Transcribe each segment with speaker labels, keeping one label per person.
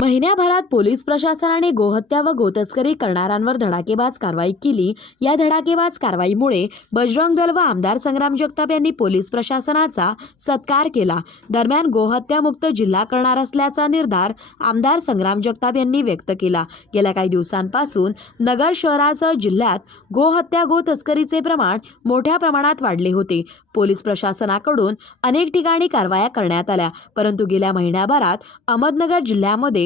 Speaker 1: महिन्याभरात पोलीस प्रशासनाने गोहत्या व गोतस्करी करणाऱ्यांवर धडाकेबाज कारवाई केली. या धडाकेबाज कारवाईमुळे बजरंग दल व आमदार संग्राम जगताप यांनी पोलीस प्रशासनाचा सत्कार केला. दरम्यान गोहत्यामुक्त जिल्हा करणार असल्याचा निर्धार आमदार संग्राम जगताप यांनी व्यक्त केला. गेल्या काही दिवसांपासून नगर शहरासह जिल्ह्यात गोहत्या गो तस्करीचे प्रमाण मोठ्या प्रमाणात वाढले होते. पोलीस प्रशासनाकडून अनेक ठिकाणी कारवाया करण्यात आल्या. परंतु गेल्या महिन्याभरात अहमदनगर जिल्ह्यामध्ये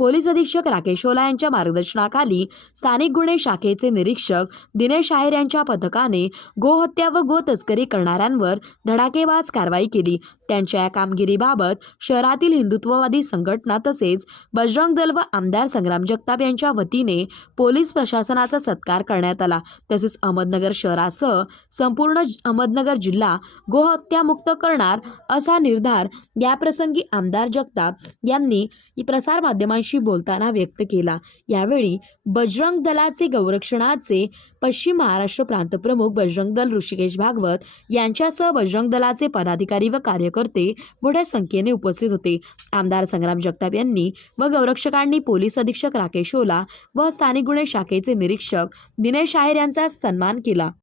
Speaker 1: पोलीस अधीक्षक राकेश ओला यांच्या मार्गदर्शनाखाली स्थानिक गुन्हे शाखेचे निरीक्षक दिनेश आहेर यांच्या पथकाने गोहत्या व गो तस्करी करणाऱ्यांवर धडाकेबाज कारवाई केली. त्यांच्या या कामगिरीबाबत शहरातील हिंदुत्ववादी संघटना तसेच बजरंग दल व आमदार संग्राम जगताप यांच्या वतीने पोलीस प्रशासनाचा सत्कार करण्यात आला. तसेच अहमदनगर शहरासह संपूर्ण अहमदनगर जिल्हा गोहत्यामुक्त करणार असा निर्धार याप्रसंगी आमदार जगताप यांनी प्रसारमाध्यमांशी बोलताना व्यक्त केला. यावेळी बजरंग दलाचे गौरक्षणाचे पश्चिम महाराष्ट्र प्रांतप्रमुख बजरंग दल ऋषिकेश भागवत यांच्यासह बजरंग दलाचे पदाधिकारी व कार्यकर्ते मोठ्या संख्येने उपस्थित होते. आमदार संग्राम जगताप यांनी व गौरक्षकांनी पोलीस अधीक्षक राकेश ओला व स्थानिक गुन्हे शाखेचे निरीक्षक दिनेश आहेर यांचा सन्मान केला.